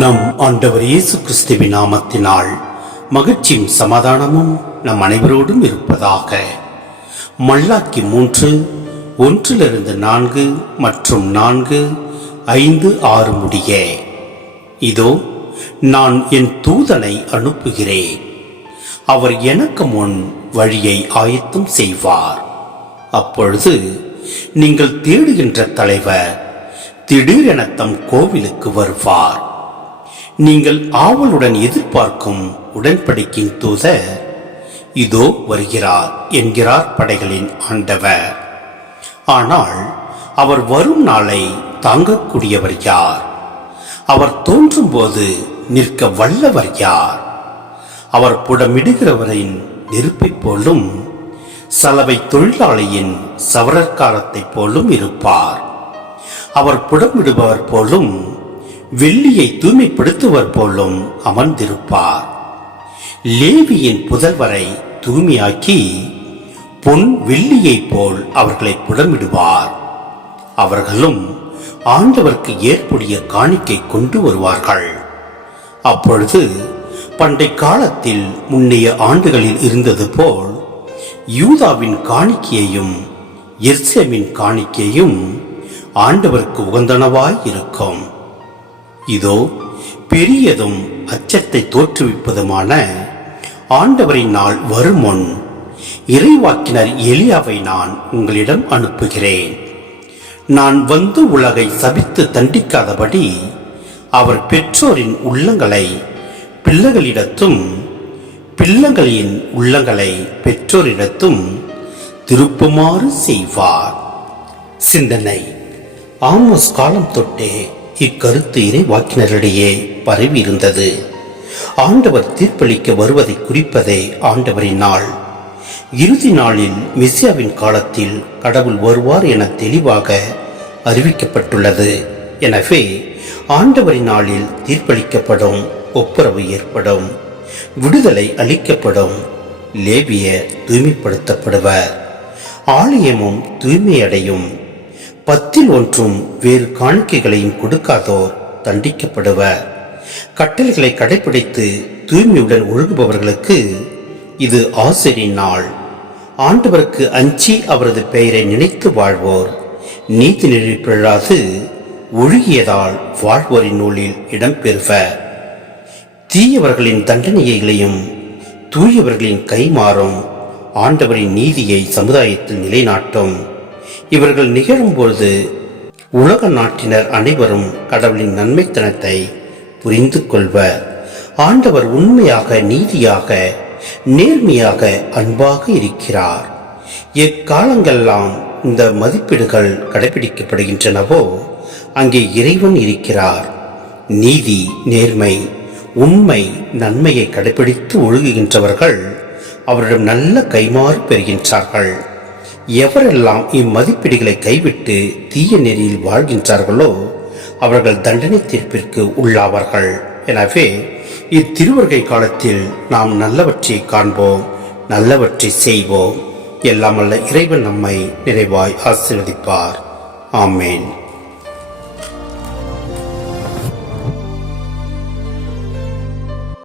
நம் ஆண்டவர் இயேசு கிறிஸ்துவின் நாமத்தினால் மகிழ்ச்சியும் சமாதானமும் நம் அனைவரோடும் இருப்பதாக. மல்லாக்கி மூன்று ஒன்றிலிருந்து நான்கு மற்றும் நான்கு ஐந்து ஆறு முடிய. இதோ நான் என் தூதனை அனுப்புகிறேன். அவர் எனக்கு முன் வழியை ஆயத்தம் செய்வார். அப்பொழுது நீங்கள் தேடுகின்ற தலைவர் திடீரென தம் கோவிலுக்கு வருவார். நீங்கள் ஆவலுடன் எதிர்பார்க்கும் உடன்படிக்கையின் தூதர் இதோ வருகிறார் என்கிறார் படைகளின் ஆண்டவர். ஆனால் அவர் வரும் நாளை தாங்கக்கூடியவர் யார்? அவர் தோன்றும் போது நிற்க வல்லவர் யார்? அவர் புடமிடுகிறவரின் நெருப்பைப் போலும் சலவை தொழிலாளியின் சவரற்காரத்தைப் போலும் இருப்பார். அவர் புடமிடுபவர் போலும் வெள்ளியை தூய்மைப்படுத்துவர் போலும் அமர்ந்திருப்பார். லேவியின் புதல்வரை தூய்மையாக்கி பொன் வெள்ளியைப் போல் அவர்களை புடமிடுவார் அவர்களும் ஆண்டவருக்கு ஏற்புடைய காணிக்கை கொண்டு வருவார்கள். அப்பொழுது பண்டை காலத்தில் முன்னைய ஆண்டுகளில் இருந்தது போல் யூதாவின் காணிக்கையையும் எர்சலேமின் காணிக்கையும் ஆண்டவருக்கு உகந்தனவாய் இருக்கும். இதோ பெரியதும் அச்சத்தை தோற்றுவிப்பதுமான ஆண்டவரின் நாள் வரும் முன் இறைவாக்கினர் எலியாவை நான் உங்களிடம் அனுப்புகிறேன். நான் வந்து உலகை சபித்து தண்டிக்காதபடி அவர் பெற்றோரின் உள்ளங்களை பிள்ளைகளிடத்தும் பிள்ளைகளின் உள்ளங்களை பெற்றோரிடத்தும் திருப்புமாறு செய்வார். சிந்தனை. ஆமோஸ் காலம் தொட்டே இக்கருத்து இறை வாக்கினரிடையே பரவி இருந்தது ஆண்டவர் தீர்ப்பளிக்க வருவதை குறிப்பதே ஆண்டவரின் நாள். இறுதி நாளில் மெசியாவின் காலத்தில் கடவுள் வருவார் என தெளிவாக அறிவிக்கப்பட்டுள்ளது. எனவே ஆண்டவரின் நாளில் தீர்ப்பளிக்கப்படும் ஒப்புரவு ஏற்படும் விடுதலை அளிக்கப்படும் லேவிய தூய்மைப்படுத்தப்படுவர். ஆலயமும் தூய்மையடையும். பத்தில் ஒன்றும் வேறு காணிக்கைகளையும் கொடுக்காதோர் தண்டிக்கப்படுவர். கட்டளைகளை கடைபிடித்து தூய்மையுடன் ஒழுகுபவர்களுக்கு இது ஆசிரியின் நாள். ஆண்டவருக்கு அஞ்சி அவரது பெயரை நினைத்து வாழ்வோர். நீதி நெறி ஒழுகியதால் வாழ்வோரின் நூலில் இடம்பெறுவர் தீயவர்களின் தண்டனைகளையும் தூயவர்களின் கைமாறும் ஆண்டவரின் நீதியை சமுதாயத்தில் நிலைநாட்டும். இவர்கள் நிகழும்பொழுது உலக நாட்டினர் அனைவரும் கடவுளின் நன்மைத்தனத்தை புரிந்து கொள்வர் ஆண்டவர் உண்மையாக நீதியாக நேர்மையாக அன்பாக இருக்கிறார். எக்காலங்கள்லாம் இந்த மதிப்பீடுகள் கடைபிடிக்கப்படுகின்றனவோ அங்கே இறைவன் இருக்கிறார். நீதி நேர்மை உண்மை நன்மையை கடைபிடித்து ஒழுகுகின்றவர்கள் அவரிடம் நல்ல கைமாறு பெறுகின்றார்கள். எவரெல்லாம் இம்மதிப்பீடுகளை கைவிட்டு தீய நெறியில் வாழ்கின்றார்களோ அவர்கள் தண்டனை தீர்ப்பிற்கு உள்ளாவார்கள். எனவே இத்திருவருகை காலத்தில் நாம் நல்லவற்றை காண்போம் நல்லவற்றை செய்வோம். எல்லாம் அல்ல இறைவன் நம்மை நிறைவாய் ஆசீர்வதிப்பார். ஆமேன்.